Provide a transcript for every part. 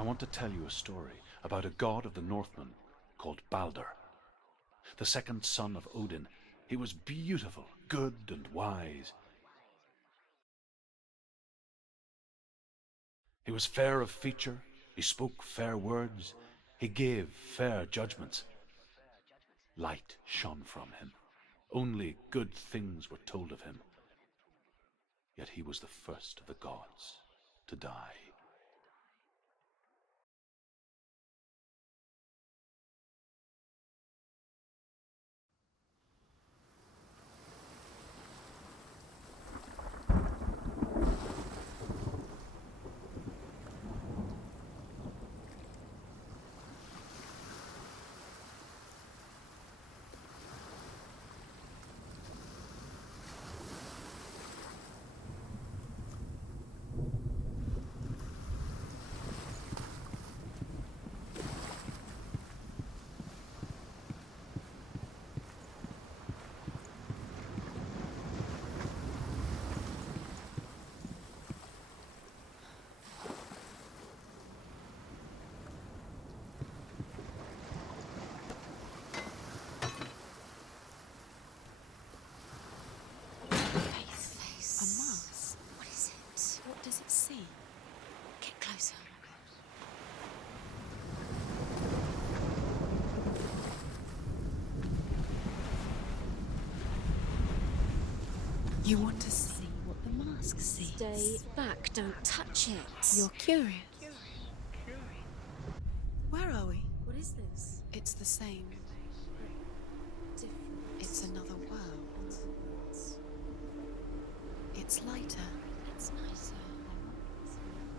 I want to tell you a story about a god of the Northmen called Balder. The second son of Odin, he was beautiful, good and wise. He was fair of feature, he spoke fair words, he gave fair judgments. Light shone from him. Only good things were told of him. Yet he was the first of the gods to die. You want to see what the mask sees? Stay back, don't touch it. You're curious. Where are we? What is this? It's the same. Different. It's another world. It's lighter. It's nicer.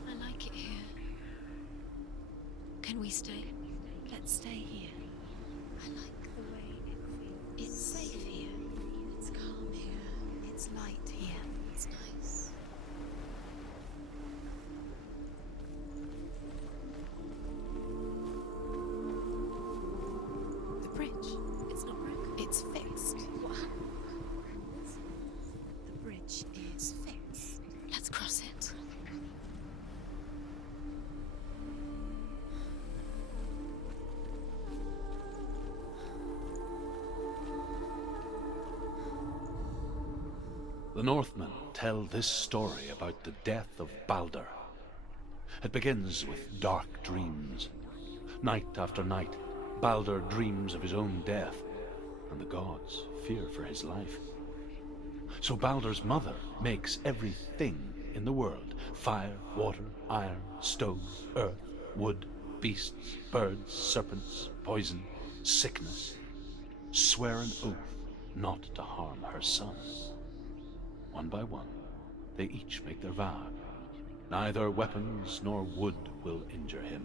I like it here. Can we stay? Let's stay here. I like the way it feels. It's safe here. It's calm here. It's light here. It's nice. The bridge. It's not broken. It's fixed. What happened? The bridge is fixed. Let's cross it. The Northmen tell this story about the death of Balder. It begins with dark dreams. Night after night, Balder dreams of his own death, and the gods fear for his life. So Balder's mother makes everything in the world: fire, water, iron, stone, earth, wood, beasts, birds, serpents, poison, sickness, swear an oath not to harm her son. One by one, they each make their vow. Neither weapons nor wood will injure him,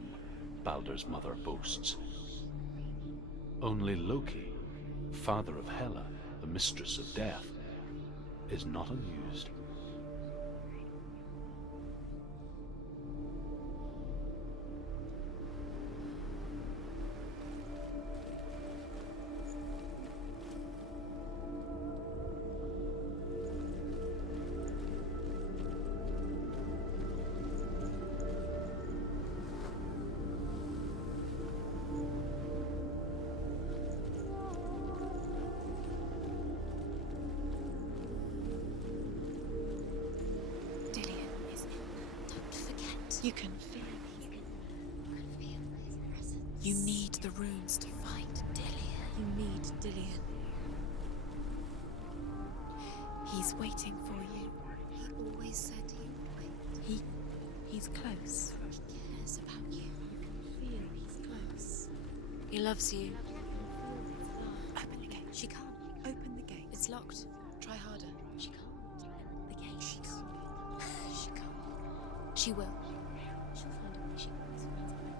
Balder's mother boasts. Only Loki, father of Hela, the mistress of death, is not amused. You can feel it. You need the runes to fight Dillian. You need Dillian. He's waiting for you. He always said he would wait. He's close. He cares about you. You can feel he's close. He loves you. Open the gate. She can't. Open the gate. It's locked. Try harder. She can't. The gate. She can't. She can't. She will. She'll find a way. She always finds a way.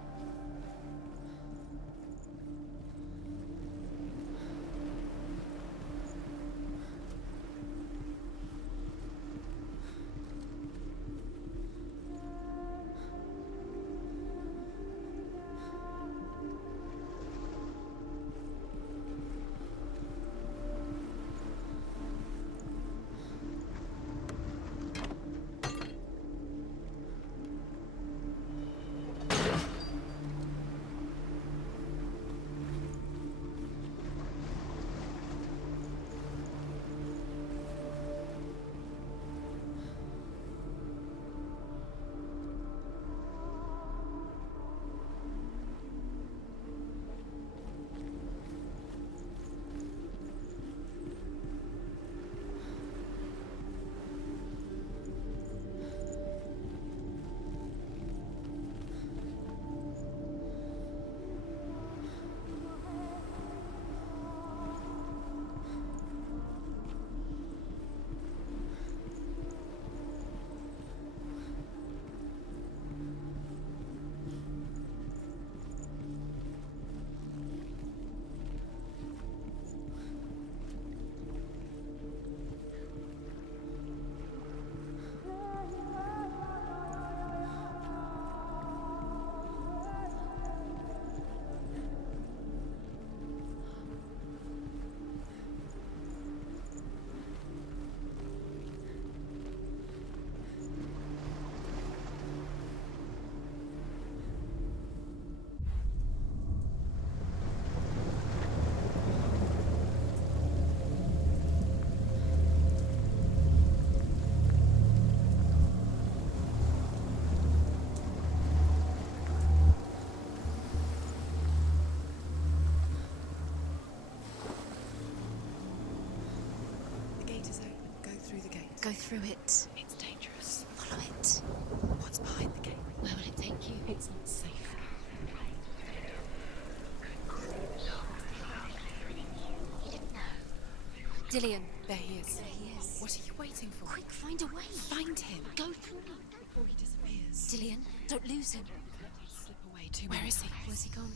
gate is open. Go through the gate. Go through it. It's dangerous. Follow it. What's behind the gate? Where will it take you? It's not safe. Dillian. There he is. There he is. What are you waiting for? Quick, find a way. Find him. Go through. Before he disappears. Dillian, don't lose him. Slip away too Where many is he? times. Where's he gone?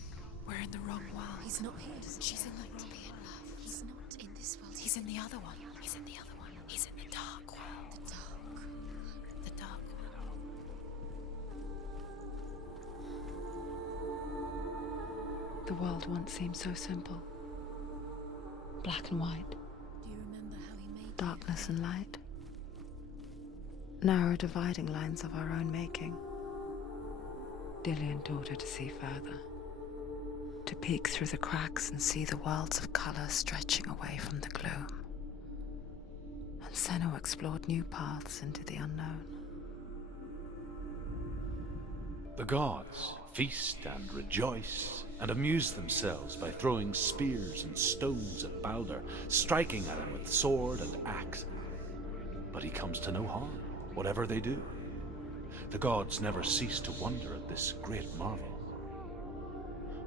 We're in the wrong world. He's not here. She's in the to wrong be in love. He's not in this world. He's in the other one. He's in the other one. He's in the dark world. the dark. The dark world. The world once seemed so simple. Black and white, Do you remember how he made darkness and light. Narrow dividing lines of our own making. Dillian taught her to see further. To peek through the cracks and see the worlds of colour stretching away from the gloom. And Senua explored new paths into the unknown. The gods feast and rejoice and amuse themselves by throwing spears and stones at Balder, striking at him with sword and axe. But he comes to no harm, whatever they do. The gods never cease to wonder at this great marvel.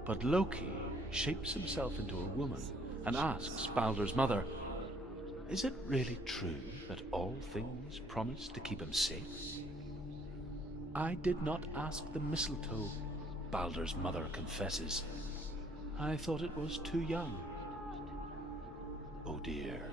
But Loki shapes himself into a woman and asks Balder's mother, "Is it really true that all things promise to keep him safe?" "I did not ask the mistletoe," Balder's mother confesses. "I thought it was too young." Oh dear.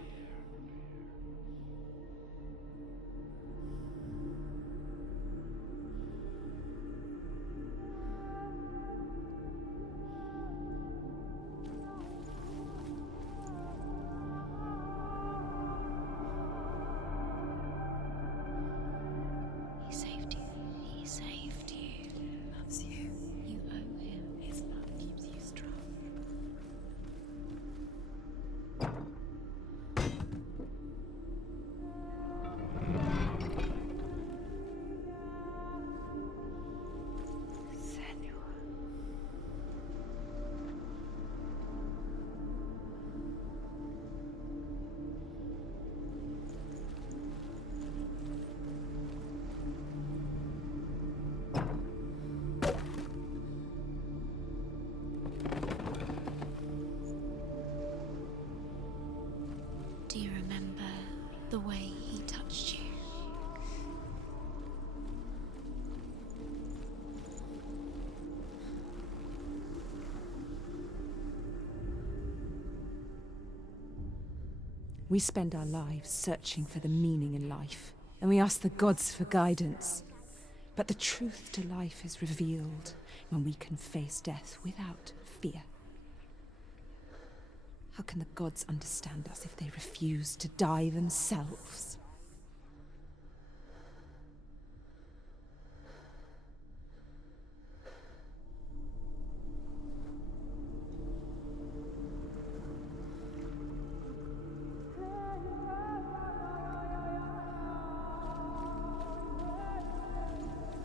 He saved you. He saved you. Loves you. You owe him. His love keeps you strong. Do you remember the way he touched you? We spend our lives searching for the meaning in life, and we ask the gods for guidance. But the truth to life is revealed when we can face death without fear. How can the gods understand us if they refuse to die themselves?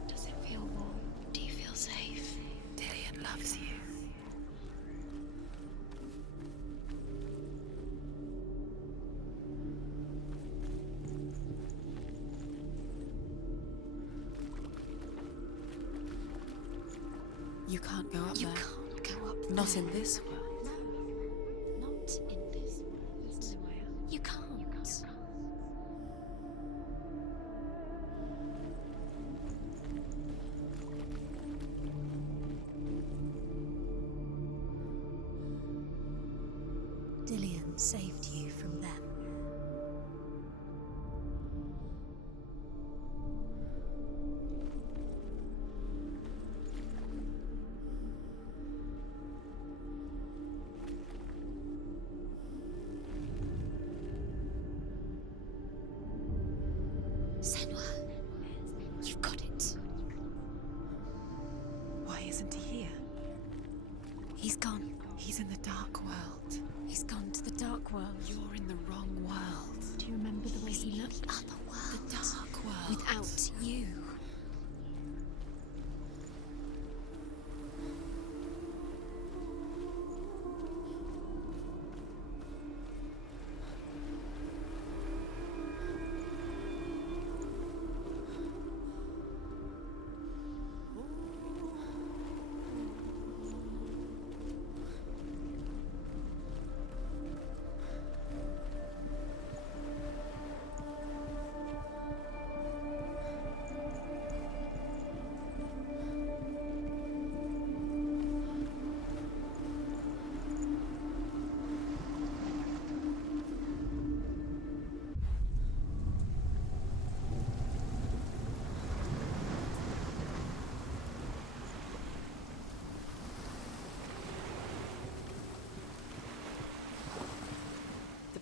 Does it feel warm? Do you feel safe? Dillian loves you. You can't go up You there. can't go up Not there. in this world. No, not in this world. You can't. Dillian saved you from them. Senua, you've got it. Why isn't he here? He's gone. He's in the dark world. He's gone to the dark world. You're in the wrong world. Do you remember the way he looked? The other world. The dark world. Without you.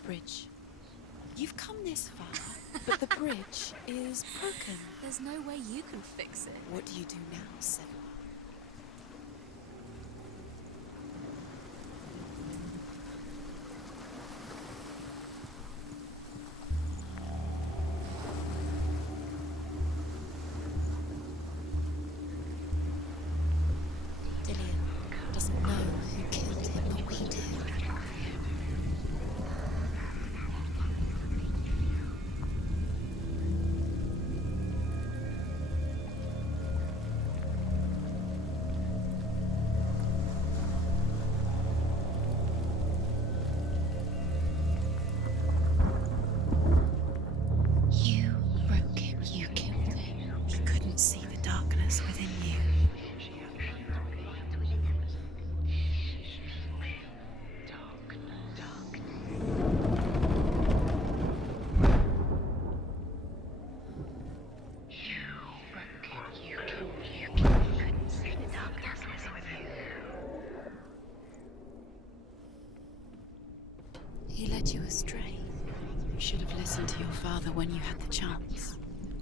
bridge. You've come this far, but the bridge is broken. There's no way you can fix it. What do you do now, Senua? Dillian doesn't know who killed him, but we do. You broke him, you killed him. You couldn't see the darkness within you. He led you astray. You should have listened to your father when you had the chance.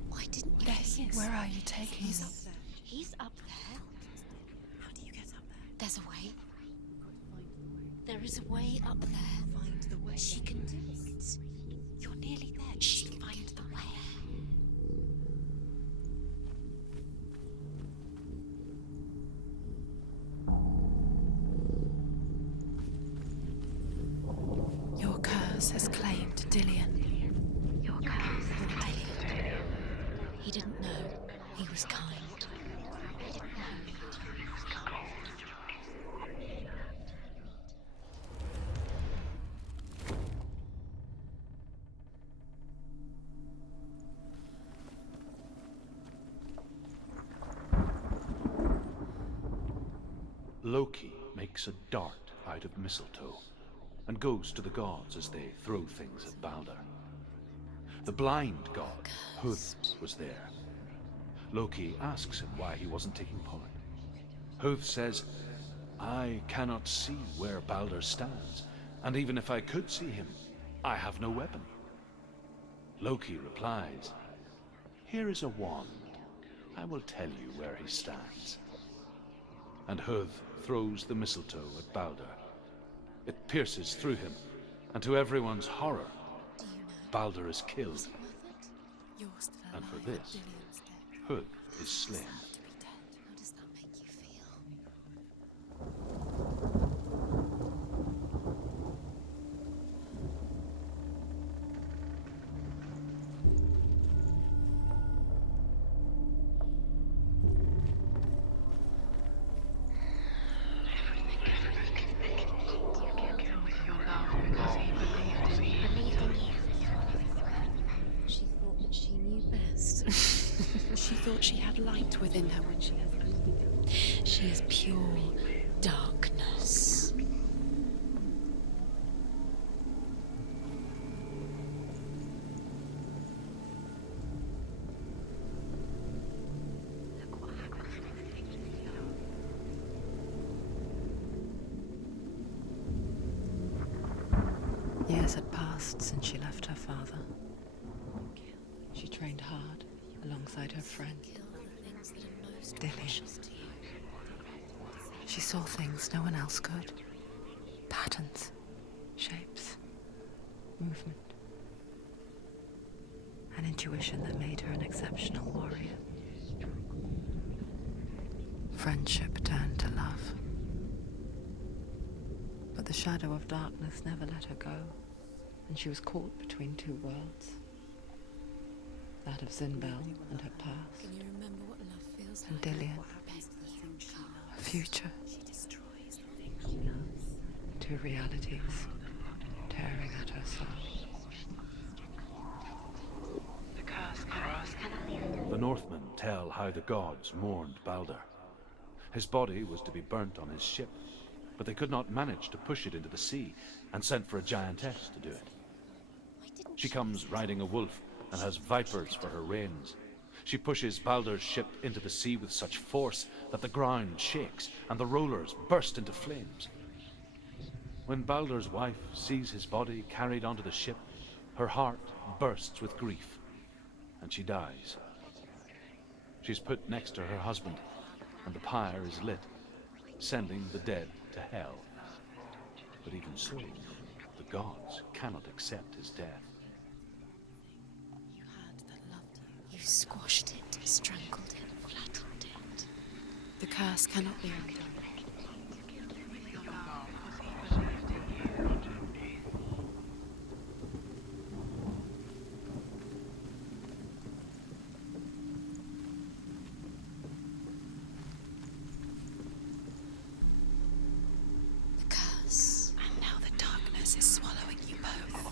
Why didn't you There listen? he is. Where are you taking He's me? up there. He's up there. How do you get up there? There's a way. There is a way up there. Find the way. She can do it. You're nearly there. Just find the way. Your curse has claimed Dillian. Your curse is failed. He didn't know. He was kind. Loki makes a dart out of mistletoe and goes to the gods as they throw things at Balder. The blind god, Hud, was there. Loki asks him why he wasn't taking part. Hud says, I cannot see where Balder stands, and even if I could see him, I have no weapon. Loki replies, here is a wand. I will tell you where he stands. And Hud throws the mistletoe at Balder. It pierces through him, and to everyone's horror, Balder is killed. You're still And for alive, this, Dillian's dead. Hud is slain. To be dead. How does that make you feel? She thought that she knew best. She thought she had light within her when she had light. She is pure darkness. Years had passed since she left her father. She trained hard alongside her friend, Kill the things that are most Dillian. precious to you. She saw things no one else could. Patterns, shapes, movement. An intuition that made her an exceptional warrior. Friendship turned to love. But the shadow of darkness never let her go, and she was caught between two worlds. That of Zinbel and her past, Can you remember what love feels and like? Dillian, What happens to the things she loves? her future. She destroys the things she loves. Two realities tearing at her soul. The Northmen tell how the gods mourned Balder. His body was to be burnt on his ship, but they could not manage to push it into the sea and sent for a giantess to do it. Why didn't She comes riding a wolf and has vipers for her reins. She pushes Balder's ship into the sea with such force that the ground shakes and the rollers burst into flames. When Balder's wife sees his body carried onto the ship, her heart bursts with grief, and she dies. She's put next to her husband, and the pyre is lit, sending the dead to hell. But even so, the gods cannot accept his death. You had that loved you. You squashed it, strangled it, flattened it. The curse cannot be undone. The curse. And now the darkness is swallowing you both.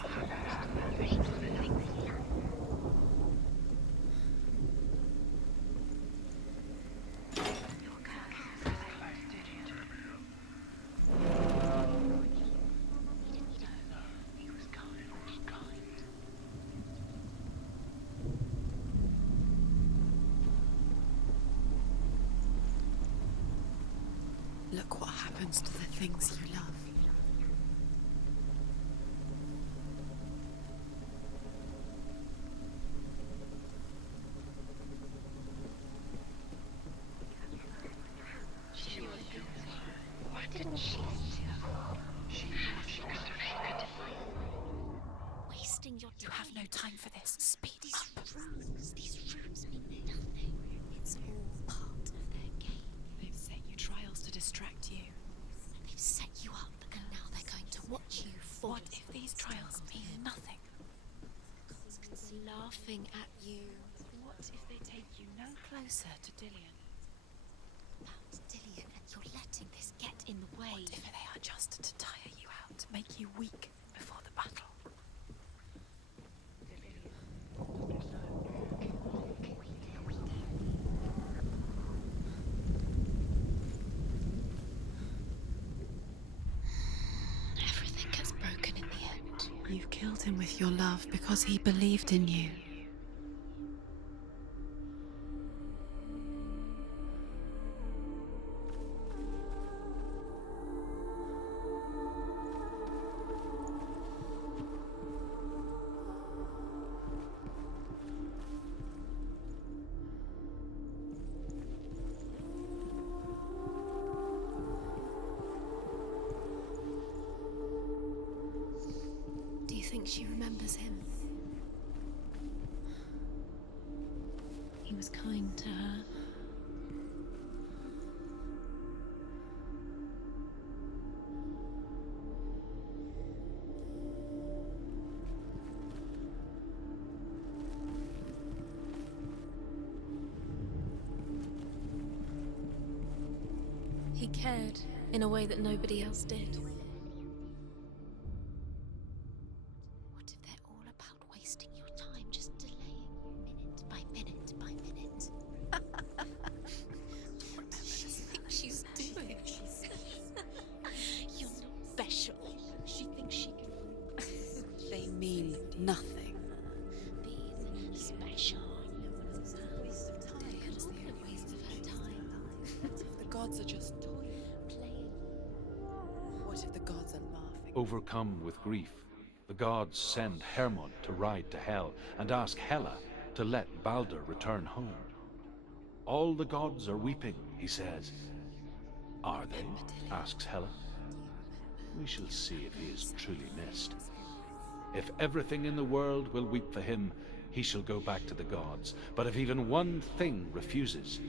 Look what happens to the things you love. Why didn't she? Wasting your You have no time for this. Speed up. These runes mean nothing. It's all part of their game. They've set you trials to distract you. They've set you up, and now they're going to watch you fall. What if these trials mean nothing? Laughing at you. What if they take you no closer to Dillion? About Dillion, and you're letting this get in the way. What if they are just to tire you out, to make you weak before the battle? Everything gets broken in the end. You've killed him with your love because he believed in you. Do you think she remembers him? He was kind to her. He cared in a way that nobody else did. What if they're all about wasting your time, just delaying minute by minute by minute? What does she think she's doing? You're not special. She thinks she can They mean nothing. be special. Waste of time. It's a waste of her time. The gods are just toying. Playing. What if the gods are laughing? Overcome with grief, the gods send Hermod to ride to Hell and ask Hela to let Balder return home. All the gods are weeping, he says. Are they? Asks Hela. We shall see if he is truly missed. If everything in the world will weep for him, he shall go back to the gods. But if even one thing refuses,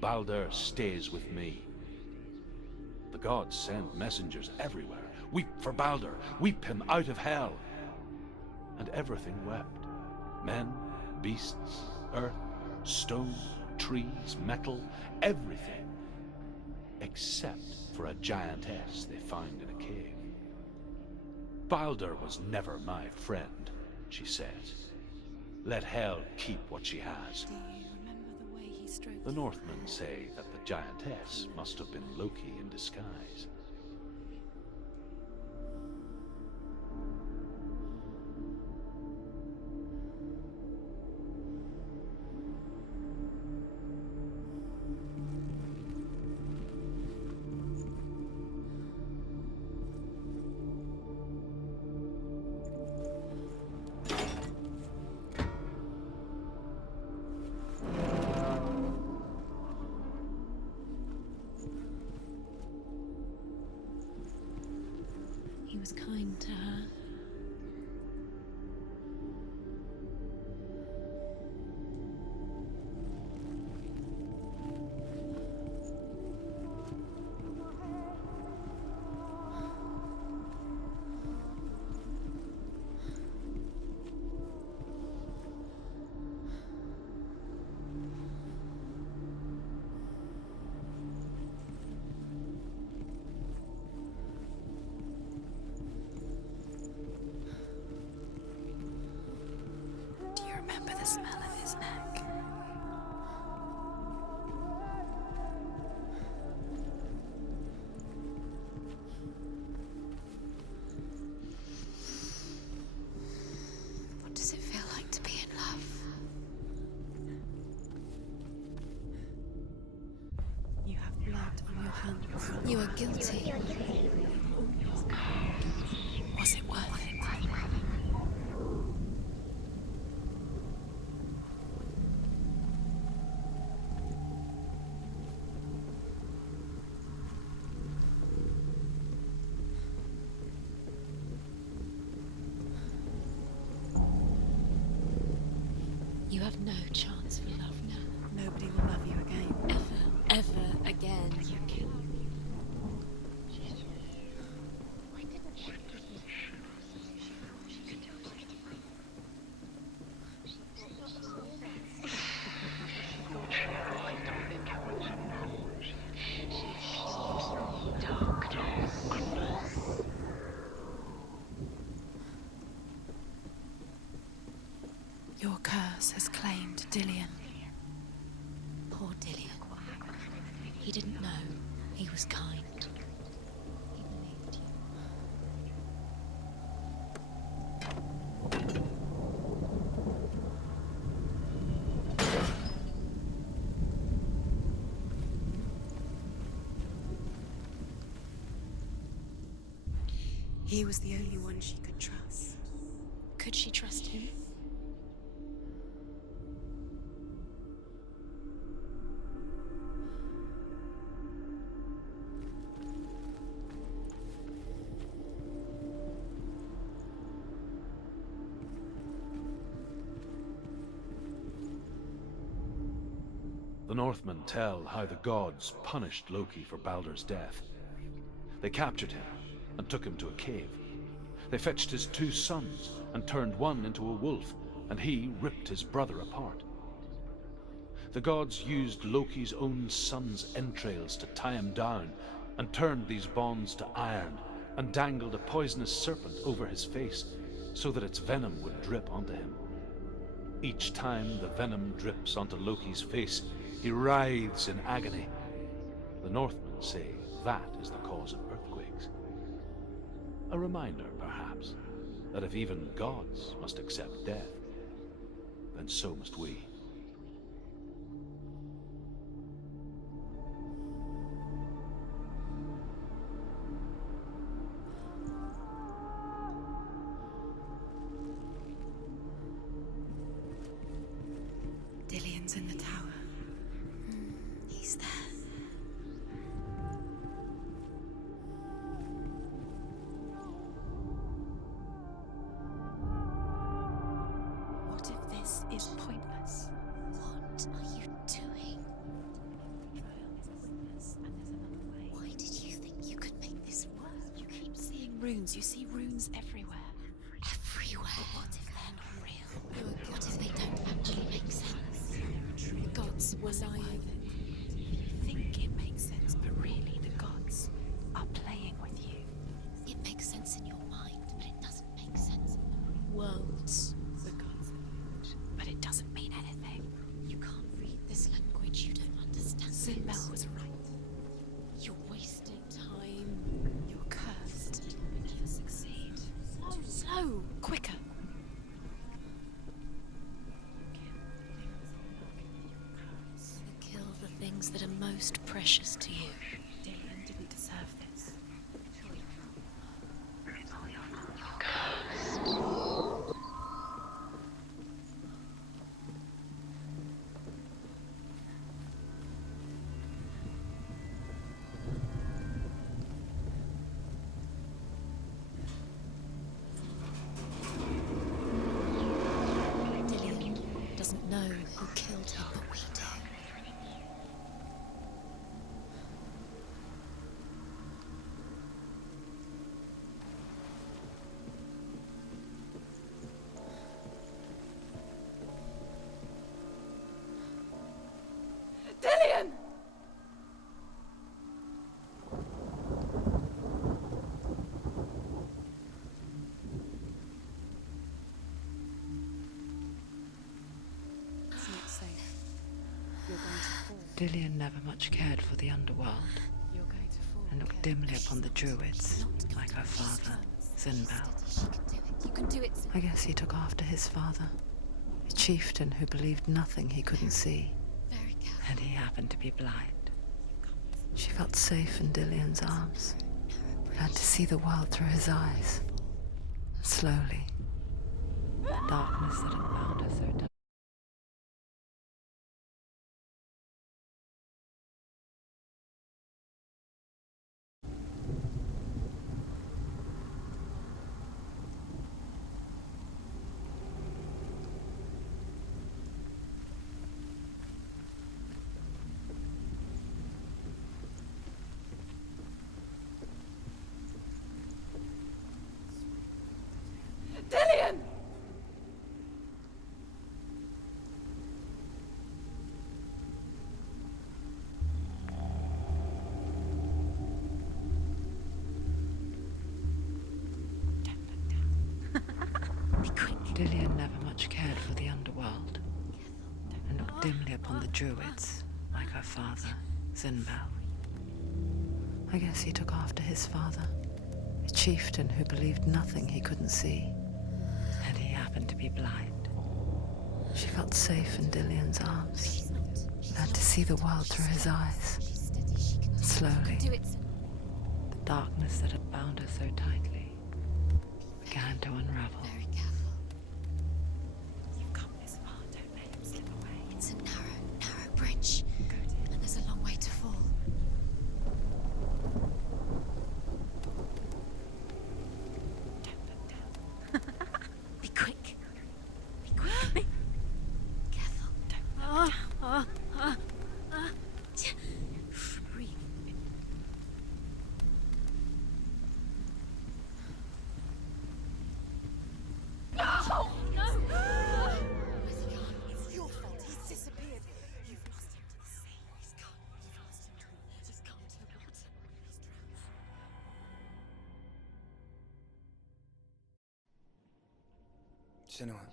Balder stays with me. The gods send messengers everywhere. Weep for Balder, weep him out of hell. And everything wept. Men, beasts, earth, stone, trees, metal, everything. Except for a giantess they find in a cave. Balder was never my friend, she says. Let Hel keep what she has. Do you remember the way he stroked The Northmen say that the giantess must have been Loki in disguise. happened to her? Remember the smell of his neck. What does it feel like to be in love? You have blood on your hands. You are guilty. Was it worth it? You have no chance for love now. Nobody will love you again. Ever again. You can. Your curse has claimed Dillian. Poor Dillian. He didn't know. He was kind. He believed you. He was the only one she could trust. Could she trust him? The Northmen tell how the gods punished Loki for Baldur's death. They captured him and took him to a cave. They fetched his 2 sons and turned one into a wolf, and he ripped his brother apart. The gods used Loki's own son's entrails to tie him down and turned these bonds to iron and dangled a poisonous serpent over his face so that its venom would drip onto him. Each time the venom drips onto Loki's face, he writhes in agony. The Northmen say that is the cause of earthquakes. A reminder, perhaps, that if even gods must accept death, then so must we. Dillian's in the tower. He's there. What if this is pointless? What are you doing? Why did you think you could make this work? You keep seeing runes. You see runes everywhere. Everywhere. But what if they're not real? What if they don't actually make sense? The gods were lying. You think it makes sense, but really the gods are playing with you. It makes sense in your mind, but it doesn't make sense in the worlds. The gods are huge, but it doesn't mean anything. You can't read this language, you don't understand. Sinbel was right. You're wasting time. You're cursed. You'll never succeed. Slow! Quicker! Kill the things that are most precious to you. Dillian didn't deserve this. Dillian never much cared for the underworld and looked dimly upon the druids, like her father, Zinbel. You can do it. I guess he took after his father, a chieftain who believed nothing he couldn't see, Very careful. and he happened to be blind. She felt safe in Dillian's arms, learned to see the world through his eyes. And slowly, the darkness that had bound her so tightly. Dillian! Dillian never much cared for the underworld and looked dimly upon the druids, like her father, Zinbel. I guess he took after his father, a chieftain who believed nothing he couldn't see, and he happened to be blind. She felt safe in Dillian's arms, learned to see the world through his eyes. And slowly, Do it. the darkness that had bound her so tightly began to unravel. Very careful. You've come this far, don't let him slip away. It's a narrow bridge. And there's a long way to fall. Don't look down. Be quick. Be quick. Careful. Don't look down. Breathe. No! Where's he gone? It's your fault. He's disappeared. You've lost him to the sea. He's gone. You've lost him to the... He's gone to the water. He's drowned. Senua,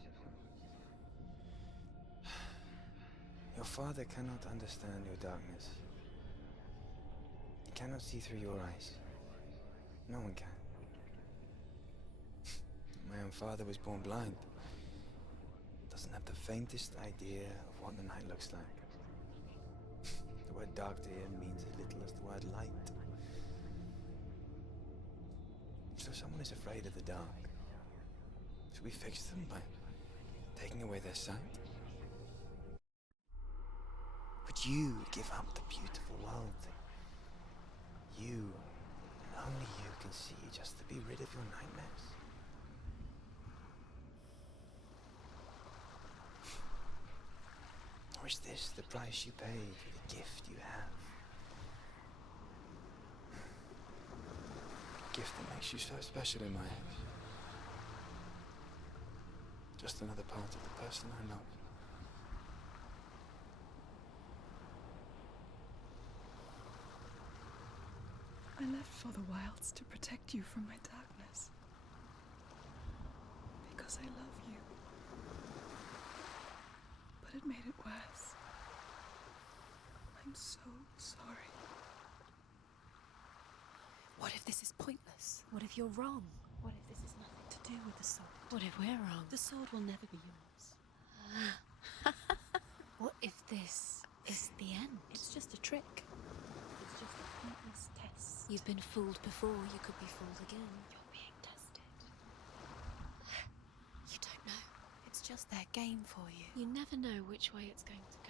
your father cannot understand your darkness. He cannot see through your eyes. No one can. My own father was born blind. Doesn't have the faintest idea of what the night looks like. The word dark to him means as little as the word light. So someone is afraid of the dark. Should we fix them by taking away their sight? Would you give up the beautiful world that you, and only you, can see just to be rid of your nightmares? Or is this the price you pay for the gift you have? A gift that makes you so special in my eyes. Just another part of the person I love. I left for the wilds to protect you from my darkness. Because I love you. But it made it worse. I'm so sorry. What if this is pointless? What if you're wrong? What if this is nothing to do with the sword? What if we're wrong? The sword will never be yours. What if this is the end? It's just a trick. It's just a pointless test. You've been fooled before, you could be fooled again. You're being tested. You don't know. It's just their game for you. You never know which way it's going to go.